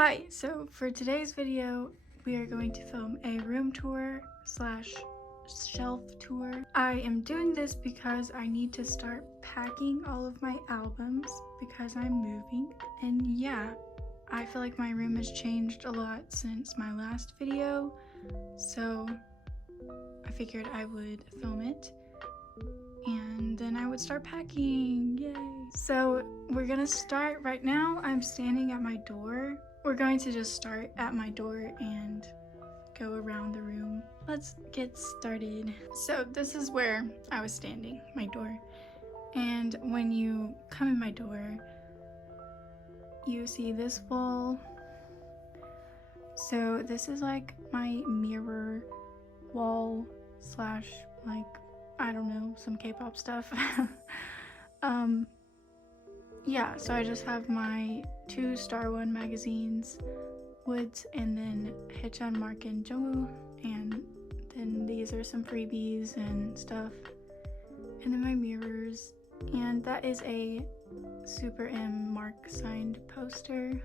Hi, so for today's video, we are going to film a room tour slash shelf tour. I am doing this because I need to start packing all of my albums because I'm moving. And yeah, I feel like my room has changed a lot since my last video, so I figured I would film it and then I would start packing. Yay! So we're gonna start right now. I'm standing at my door. We're going to just start at my door and go around the room. Let's get started. So this is where I was standing, my door. And when you come in my door, you see this wall. So this is like my mirror wall slash like, I don't know, some K-pop stuff. Yeah, so I just have my 2 Star One magazines, Woods, and then Haechan, Mark, and Jungwoo, and then these are some freebies and stuff, and then my mirrors, and that is a Super M Mark signed poster.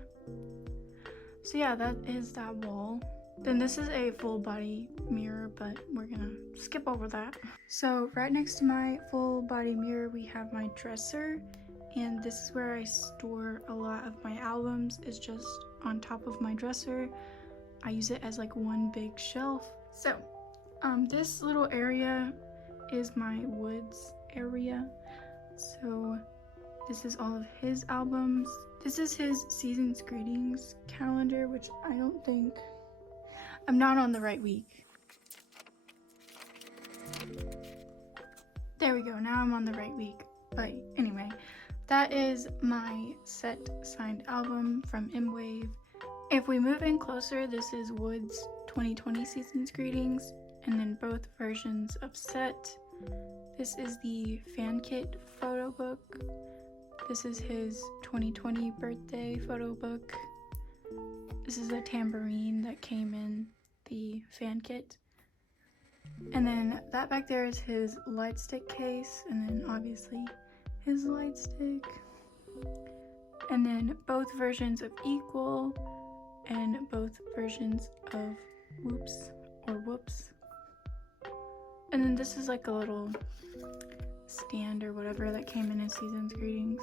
So yeah, that is that wall. Then this is a full body mirror, but we're gonna skip over that. So right next to my full body mirror, we have my dresser. And this is where I store a lot of my albums. It's just on top of my dresser. I use it as like one big shelf. So this little area is my Woods area. So this is all of his albums. This is his Season's Greetings calendar, which I don't think, I'm not on the right week. There we go, now I'm on the right week. But anyway, that is my set signed album from M-Wave. If we move in closer, this is Woods 2020 Season's Greetings, and then both versions of Set. This is the fan kit photo book. This is his 2020 birthday photo book. This is a tambourine that came in the fan kit. And then that back there is his light stick case, and then obviously his light stick, and then both versions of Equal and both versions of Whoops or Whoops. And then this is like a little stand or whatever that came in his Season's Greetings.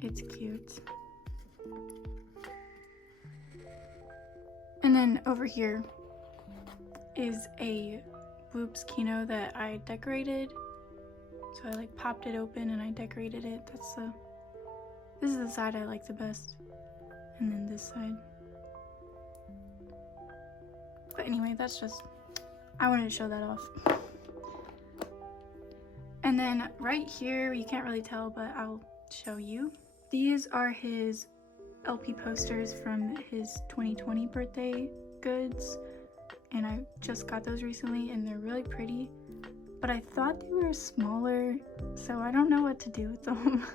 It's cute. And then over here is a Whoops Kino that I decorated. So I like popped it open and I decorated it. This is the side I like the best. And then this side. But anyway, that's just, I wanted to show that off. And then right here, you can't really tell, but I'll show you. These are his LP posters from his 2020 birthday goods. And I just got those recently and they're really pretty. But I thought they were smaller, so I don't know what to do with them.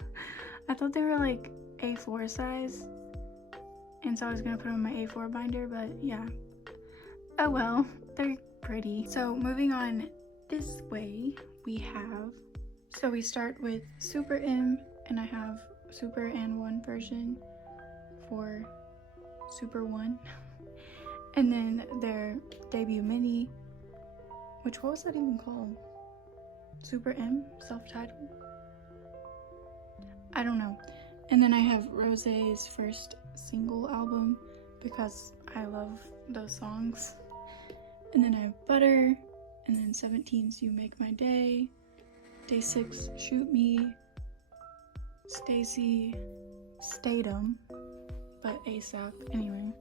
I thought they were like A4 size, and so I was gonna put them in my A4 binder, but yeah. Oh well, they're pretty. So moving on this way, we start with Super M, and I have Super and 1 version for Super 1. And then their debut mini, which, what was that even called? Super M, self-titled? I don't know. And then I have Rosé's first single album because I love those songs. And then I have Butter, and then 17's You Make My Day, Day 6 Shoot Me, Stacy, Statham, but ASAP, anyway.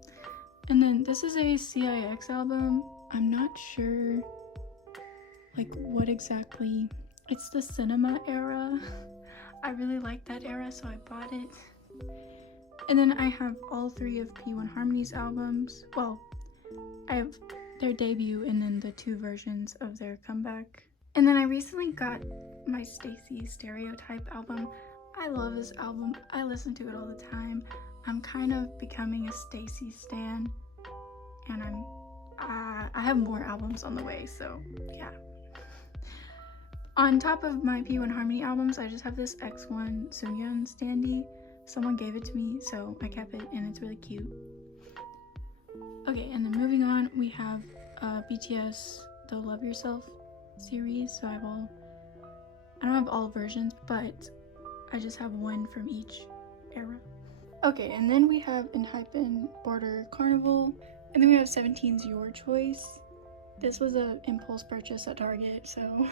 And then this is a CIX album. I'm not sure like what exactly, it's the cinema era. I really like that era, so I bought it. And then I have all 3 of P1 Harmony's albums. Well, I have their debut and then the 2 versions of their comeback. And then I recently got my Stacy Stereotype album. I love this album. I listen to it all the time. I'm kind of becoming a Stacy stan, and I have more albums on the way, so yeah. On top of my P1 Harmony albums, I just have this X1 Soonyeon standee someone gave it to me, so I kept it, and it's really cute. Okay, and then moving on, we have BTS the Love Yourself series. So I don't have all versions, but I just have one from each era. Okay, and then we have Untitled Border Carnival, and then we have 17's Your Choice. This was an impulse purchase at Target, so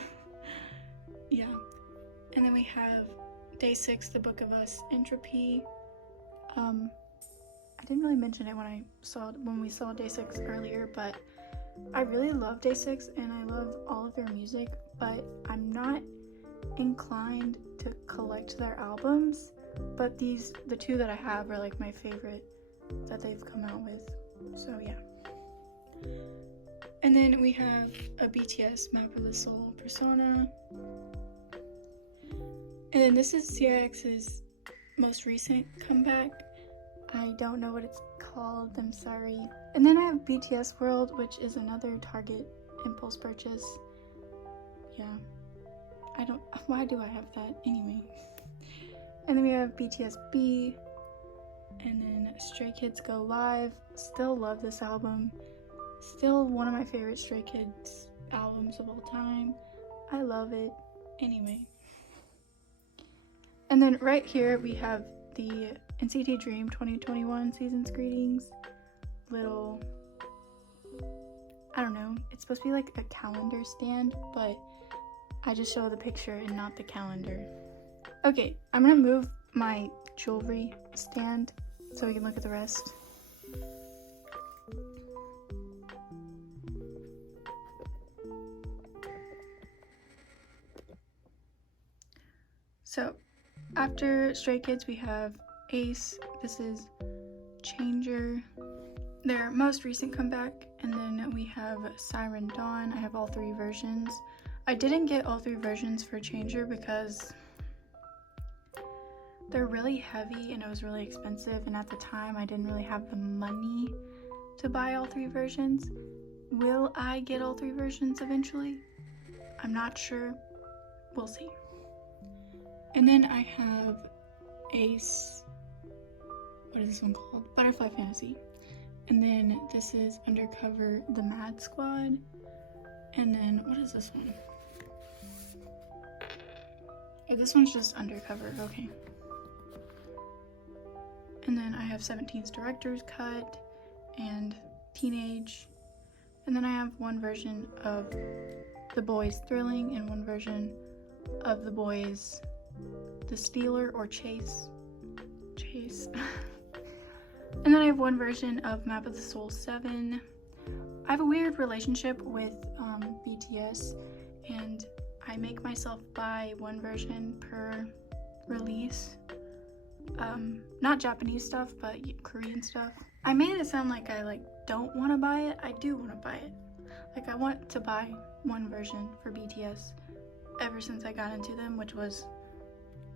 yeah. And then we have Day 6, The Book of Us, Entropy. I didn't really mention it when we saw Day 6 earlier, but I really love Day 6 and I love all of their music, but I'm not inclined to collect their albums. But the two that I have are like my favorite that they've come out with. So yeah. And then we have a BTS Map of the Soul Persona. And then this is CIX's most recent comeback. I don't know what it's called, I'm sorry. And then I have BTS World, which is another Target impulse purchase. Yeah. Why do I have that anyway? And then we have BTS B, and then Stray Kids Go Live. Still love this album. Still one of my favorite Stray Kids albums of all time. I love it. Anyway. And then right here we have the NCT Dream 2021 Season's Greetings. Little, I don't know, it's supposed to be like a calendar stand, but I just show the picture and not the calendar. Okay, I'm gonna move my jewelry stand so we can look at the rest. So, after Stray Kids, we have Ace. This is Changer, their most recent comeback. And then we have Siren Dawn. I have all three versions. I didn't get all three versions for Changer because they're really heavy and it was really expensive. And at the time, I didn't really have the money to buy all three versions. Will I get all three versions eventually? I'm not sure. We'll see. And then I have Ace, what is this one called? Butterfly Fantasy. And then this is Undercover, The Mad Squad. And then, what is this one? Oh, this one's just Undercover, okay. And then I have 17's Director's Cut and Teenage. And then I have one version of The Boys Thrilling and one version of The Boys The Stealer or Chase. And then I have one version of Map of the Soul 7. I have a weird relationship with BTS, and I make myself buy one version per release. Not Japanese stuff, but Korean stuff. I made it sound like I don't want to buy it. I do want to buy it. Like, I want to buy one version for BTS ever since I got into them, which was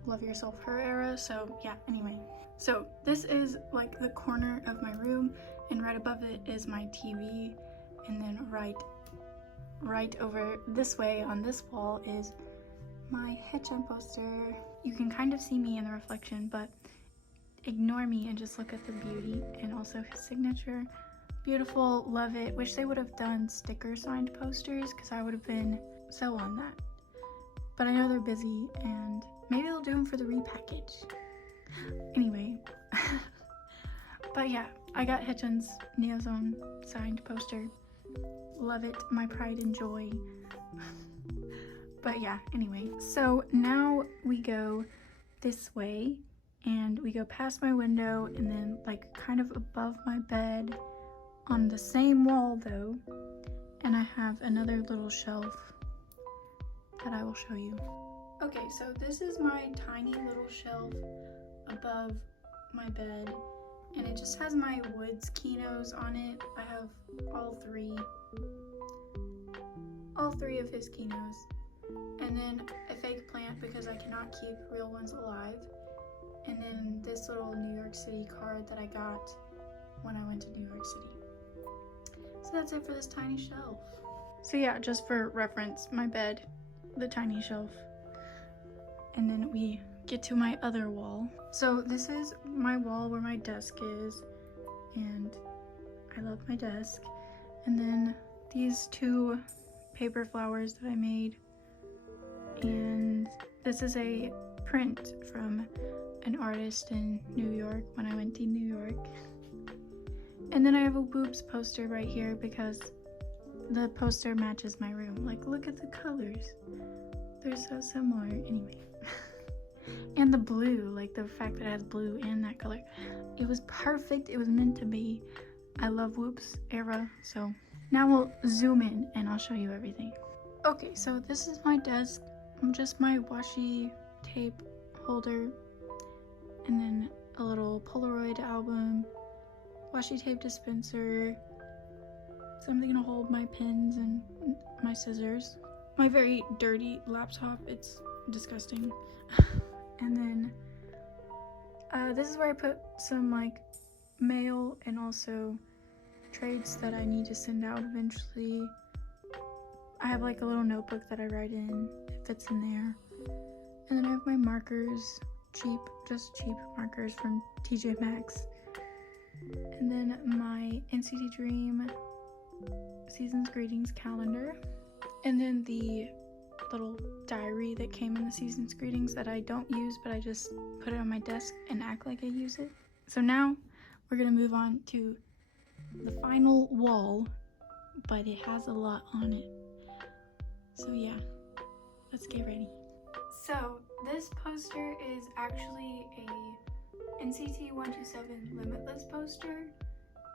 Love Yourself Her era. So yeah, anyway. So this is like the corner of my room, and right above it is my TV, and then right over this way on this wall is my Hedgehog Poster. You can kind of see me in the reflection, but ignore me and just look at the beauty, and also his signature. Beautiful, love it. Wish they would have done sticker signed posters because I would have been so on that. But I know they're busy, and maybe they'll do them for the repackage. Anyway, but yeah, I got Hitchin's Neozone signed poster. Love it, my pride and joy. But yeah, anyway, so now we go this way, and we go past my window, and then like kind of above my bed on the same wall though, and I have another little shelf that I will show you. Okay, so this is my tiny little shelf above my bed, and it just has my Woods Kinos on it. I have all three of his Kinos, and then a fake plant because I cannot keep real ones alive, and then this little New York City card that I got when I went to New York City. So that's it for this tiny shelf. So yeah, just for reference, my bed, the tiny shelf, and then we get to my other wall. So this is my wall where my desk is, and I love my desk. And then these two paper flowers that I made, and this is a print from an artist in New York when I went to New York. And then I have a boobs poster right here because the poster matches my room. Like, look at the colors, they're so similar. Anyway. And the blue, like the fact that it has blue in that color, it was perfect. It was meant to be. I love Whoops era. So now we'll zoom in and I'll show you everything. Okay, so this is my desk. Just my washi tape holder, and then a little Polaroid album, washi tape dispenser, something to hold my pens and my scissors, my very dirty laptop, it's disgusting. And then this is where I put some like mail and also trades that I need to send out eventually. I have like a little notebook that I write in, it fits in there. And then I have my markers, just cheap markers from TJ Maxx. And then my NCT Dream Season's Greetings calendar. And then the little diary that came in the Season's Greetings that I don't use, but I just put it on my desk and act like I use it. So now we're gonna move on to the final wall, but it has a lot on it. So yeah, let's get ready. So this poster is actually a NCT 127 Limitless poster,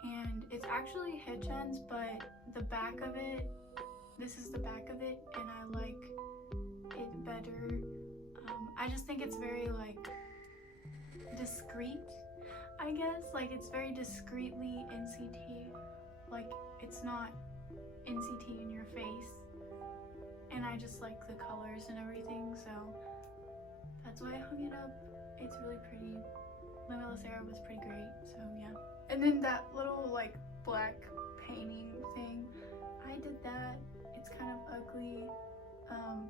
and it's actually Haechan's, but the back of it, this is the back of it, and I like it better. I just think it's very like discreet, I guess. Like, it's very discreetly NCT. Like, it's not NCT in your face. And I just like the colors and everything, so that's why I hung it up. It's really pretty. Limitless era was pretty great, so yeah. And then that little like black painting thing, I did that. It's kind of ugly,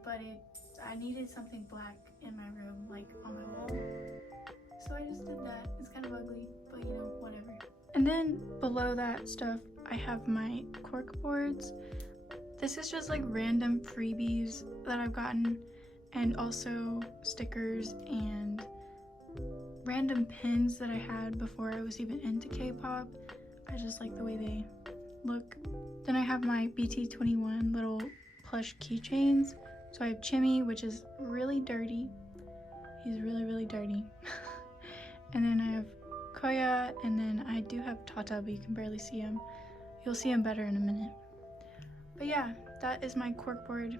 but I needed something black in my room, like on my wall. So I just did that. It's kind of ugly, but you know, whatever. And then below that stuff, I have my Cork Boards. This is just like random freebies that I've gotten, and also stickers and random pins that I had before I was even into K-pop. I just like the way they look. Then I have my BT21 little plush keychains. So I have Chimmy, which is really dirty. He's really, really dirty. And then I have Koya, and then I do have Tata, but you can barely see him. You'll see him better in a minute. But yeah, that is my corkboard.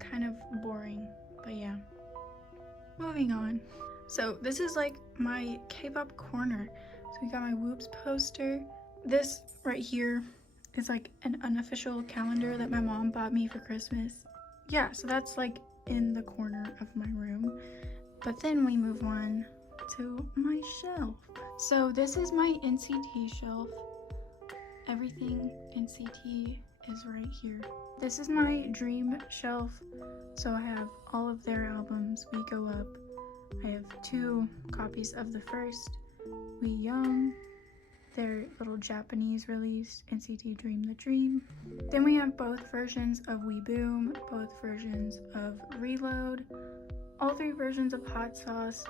Kind of boring, but yeah. Moving on. So this is like my K-pop corner. So we got my Whoops poster. This right here is like an unofficial calendar that my mom bought me for Christmas. Yeah, so that's like in the corner of my room. But then we move on to my shelf. So this is my NCT shelf. Everything NCT is right here. This is my dream shelf. So I have all of their albums. We Go Up. I have 2 copies of the first, We Young, their little Japanese release, NCT Dream the Dream. Then we have both versions of We Boom, both versions of Reload, all 3 versions of Hot Sauce,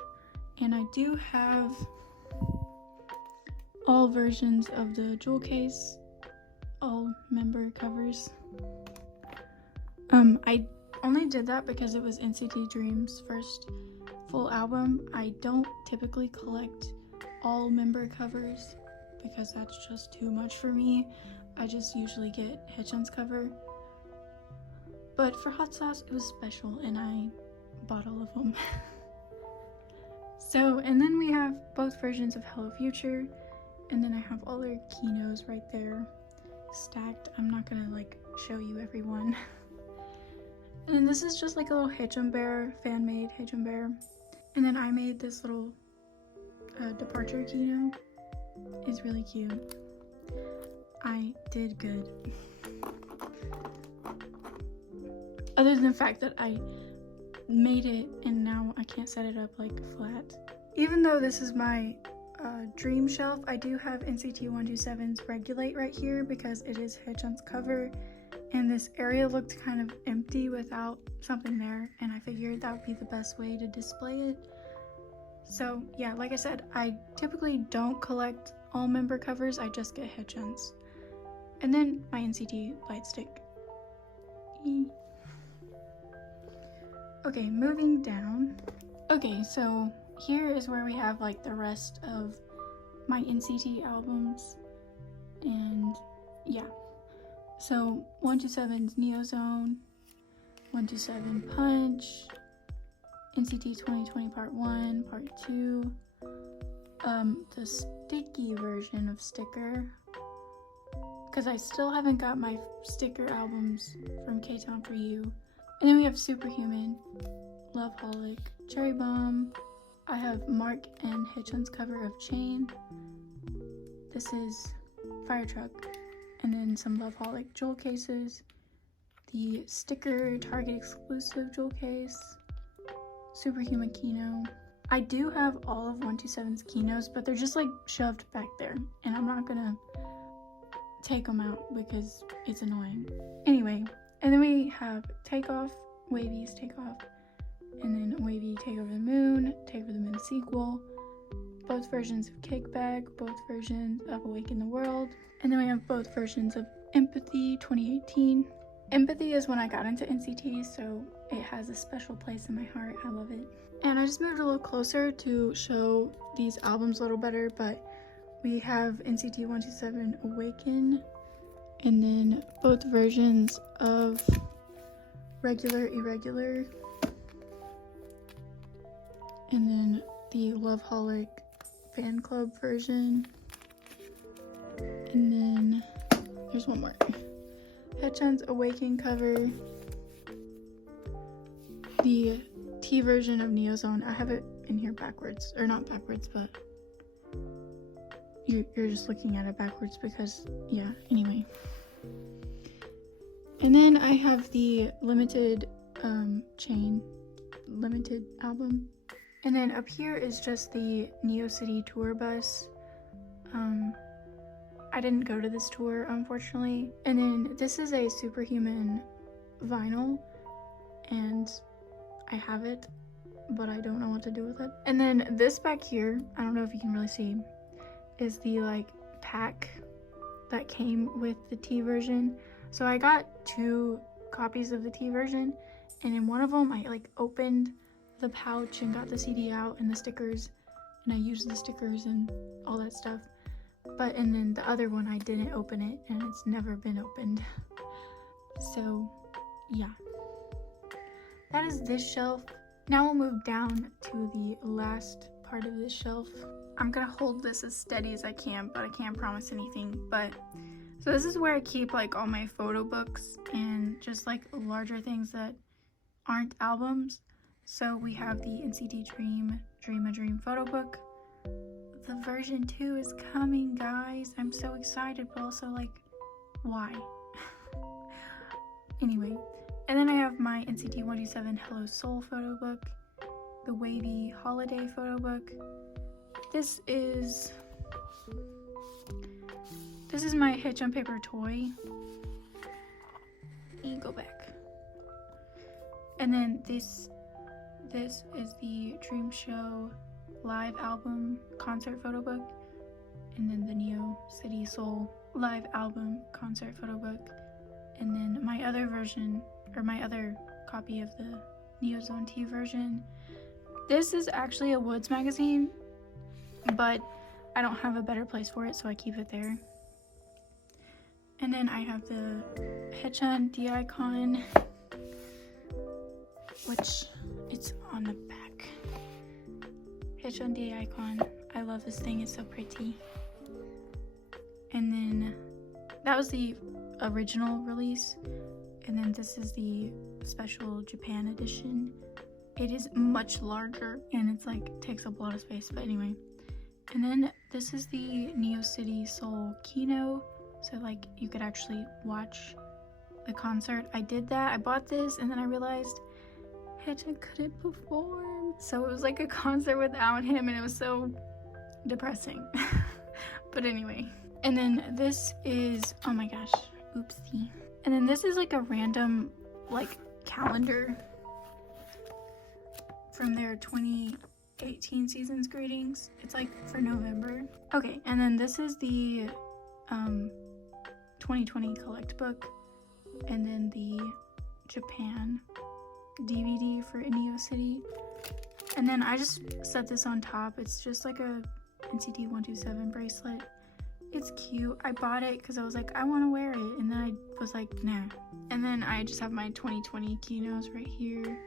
and I do have all versions of the Jewel Case, all member covers. I only did that because it was NCT Dream's first full album. I don't typically collect all member covers because that's just too much for me. I just usually get Haechan's cover. But for Hot Sauce, it was special and I bought all of them. So, and then we have both versions of Hello Future, and then I have all their Kinos right there stacked. I'm not gonna like show you every one. And then this is just like a little Haechan bear, fan-made Haechan bear. And then I made this little departure Kino. It's really cute. I did good. Other than the fact that I made it and now I can't set it up like flat. Even though this is my dream shelf, I do have NCT 127's Regulate right here because it is Hedgehog's cover, and this area looked kind of empty without something there, and I figured that would be the best way to display it. So yeah, like I said, I typically don't collect all member covers, I just get Hedgehog's. And then my NCT light stick. Okay, moving down. Okay, so here is where we have like the rest of my NCT albums, and yeah. So 127's Neozone, 127 Punch, NCT 2020 Part 1, Part 2, the sticky version of Sticker, because I still haven't got my sticker albums from K-Town For You. And then we have Superhuman, Loveholic, Cherry Bomb. I have Mark and Hedgehog's cover of Chain. This is Fire Truck. And then some Loveholic jewel cases. The sticker Target exclusive jewel case. Superhuman Kino. I do have all of 127's Kinos, but they're just like shoved back there. And I'm not gonna take them out because it's annoying. Anyway, and then we have Takeoff, Wavy's Takeoff, and then Wavy Take Over the Moon, Take Over the Moon sequel, both versions of Cake Bag, both versions of Awaken the World, and then we have both versions of Empathy 2018. Empathy is when I got into NCT, so it has a special place in my heart. I love it. And I just moved a little closer to show these albums a little better, but we have NCT 127 Awaken, and then both versions of Regular, Irregular, and then the Loveholic fan club version, and then here's one more. Hedgehog's Awaken cover, the T version of Neozone. I have it in here backwards, or not backwards, but you're just looking at it backwards because, yeah, anyway. And then I have the limited limited album. And then up here is just the Neo City tour bus. I didn't go to this tour, unfortunately. And then this is a Superhuman vinyl, and I have it, but I don't know what to do with it. And then this back here, I don't know if you can really see, is the like pack that came with the T version. So I got 2 copies of the T version, and in one of them I like opened the pouch and got the CD out and the stickers, and I used the stickers and all that stuff. But and then the other one I didn't open it, and it's never been opened. So yeah, that is this shelf. Now we'll move down to the last part of this shelf. I'm gonna hold this as steady as I can, but I can't promise anything. But so this is where I keep like all my photo books and just like larger things that aren't albums. So we have the NCT Dream a Dream photo book. The version 2 is coming, guys. I'm so excited, but also like, why? Anyway, and then I have my NCT 127 Hello Soul photo book, the Wavy Holiday photo book. This is my Hitch on Paper toy. You go back. And then this is the Dream Show live album concert photo book, and then the Neo City Soul live album concert photo book, and then my other version, or my other copy of the Neozone T version. This is actually a Woods magazine, but I don't have a better place for it, so I keep it there. And then I have the Hedgehog D-Icon, which it's on the back. Hedgehog D-Icon. I love this thing, it's so pretty. And then that was the original release, and then this is the special Japan edition. It is much larger, and it's like takes up a lot of space, but anyway. And then this is the Neo City Soul Kino, so like you could actually watch the concert. I did that, I bought this, and then I realized Hedgehog couldn't perform. So it was like a concert without him and it was so depressing. But anyway. And then this is, oh my gosh, oopsie. And then this is like a random like calendar from their 2018 season's greetings. It's like for November. Okay, and then this is the 2020 collect book, and then the Japan DVD for Indio City. And then I just set this on top. It's just like a NCT 127 bracelet. It's cute. I bought it because I was like, I want to wear it, and then I was like, nah. And then I just have my 2020 keynotes right here,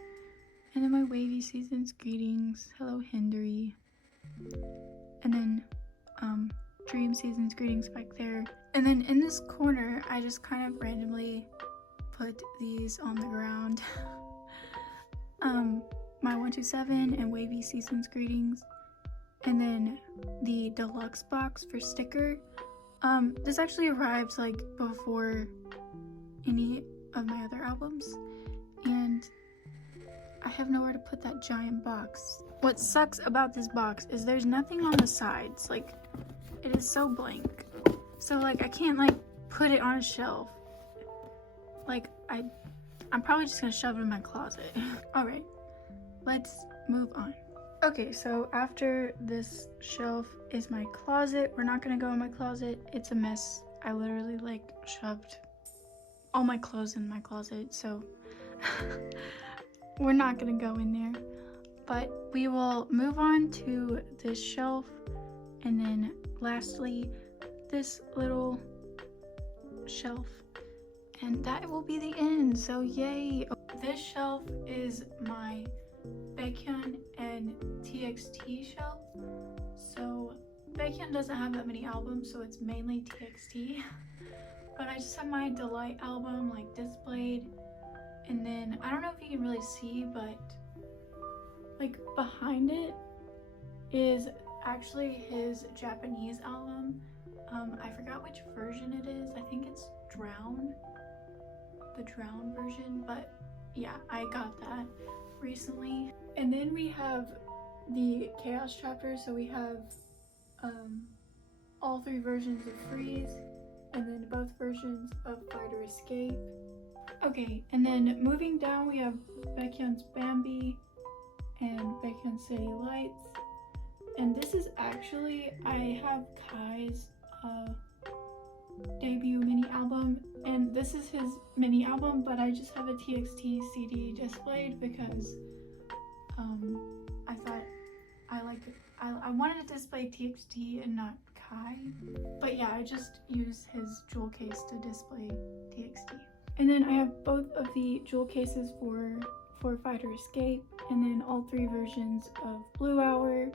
and then my wavy season's greetings. Hello Henry. And then dream season's greetings back there. And then in this corner I just kind of randomly put these on the ground. My 127 and wavy season's greetings, and then the deluxe box for sticker. This actually arrived like before any of my other albums, and I have nowhere to put that giant box. What sucks about this box is there's nothing on the sides. Like, it is so blank. So like I can't like put it on a shelf. Like I'm probably just gonna shove it in my closet. All right, let's move on. Okay, so after this shelf is my closet. We're not gonna go in my closet. It's a mess. I literally like shoved all my clothes in my closet, so we're not gonna go in there. But we will move on to this shelf, and then lastly, this little shelf. And that will be the end, so yay! This shelf is my Baekhyun and Txt Shelf. So Baekhyun doesn't have that many albums, so it's mainly TXT. But I just have my Delight album like displayed, and then I don't know if you can really see, but like behind it is actually his Japanese album. I forgot which version it is. I think it's Drown, the Drown version, but yeah, I got that recently. And then we have the Chaos chapter, so we have all three versions of Freeze, and then both versions of Fight or Escape. Okay, and then moving down we have Baekhyun's Bambi and Baekhyun City Lights. And this is actually, I have Kai's debut mini album, and this is his mini album, but I just have a TXT CD displayed because I thought I wanted to display TXT and not Kai. But yeah, I just use his jewel case to display TXT. And then I have both of the jewel cases for Fight or Escape, and then all three versions of Blue Hour,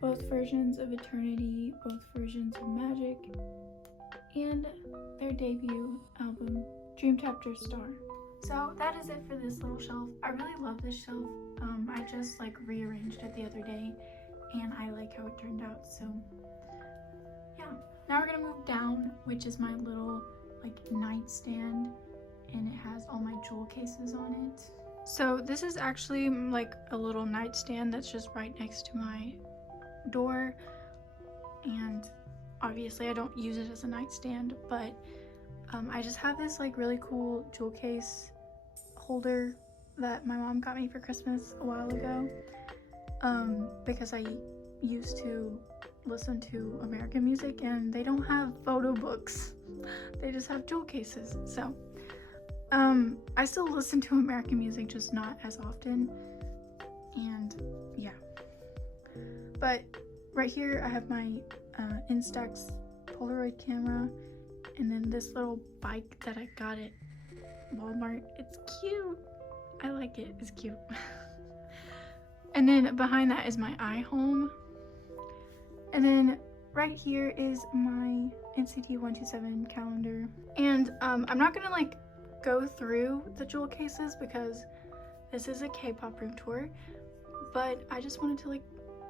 both versions of Eternity, both versions of Magic, and their debut album, Dream Chapter Star. So that is it for this little shelf. I really love this shelf. I just like rearranged it the other day, and I like how it turned out. So yeah, now we're gonna move down, which is my little like nightstand, and it has all my jewel cases on it. So this is actually like a little nightstand that's just right next to my door, and obviously I don't use it as a nightstand, but I just have this like really cool jewel case holder that my mom got me for Christmas a while ago, because I used to listen to American music and they don't have photo books, they just have jewel cases. So I still listen to American music, just not as often, and yeah. But right here I have my Instax Polaroid camera, and then this little bike that I got at Walmart. It's cute. I like it. It's cute. And then behind that is my iHome. And then right here is my NCT 127 calendar. And I'm not gonna like go through the jewel cases because this is a K-pop room tour, but I just wanted to like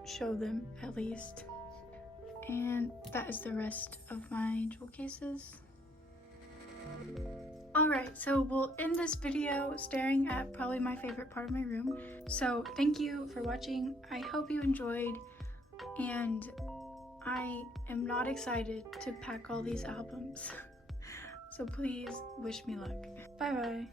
show them at least. And that is the rest of my jewel cases. Alright, so we'll end this video staring at probably my favorite part of my room. So thank you for watching. I hope you enjoyed, and I am not excited to pack all these albums. So please wish me luck. Bye bye.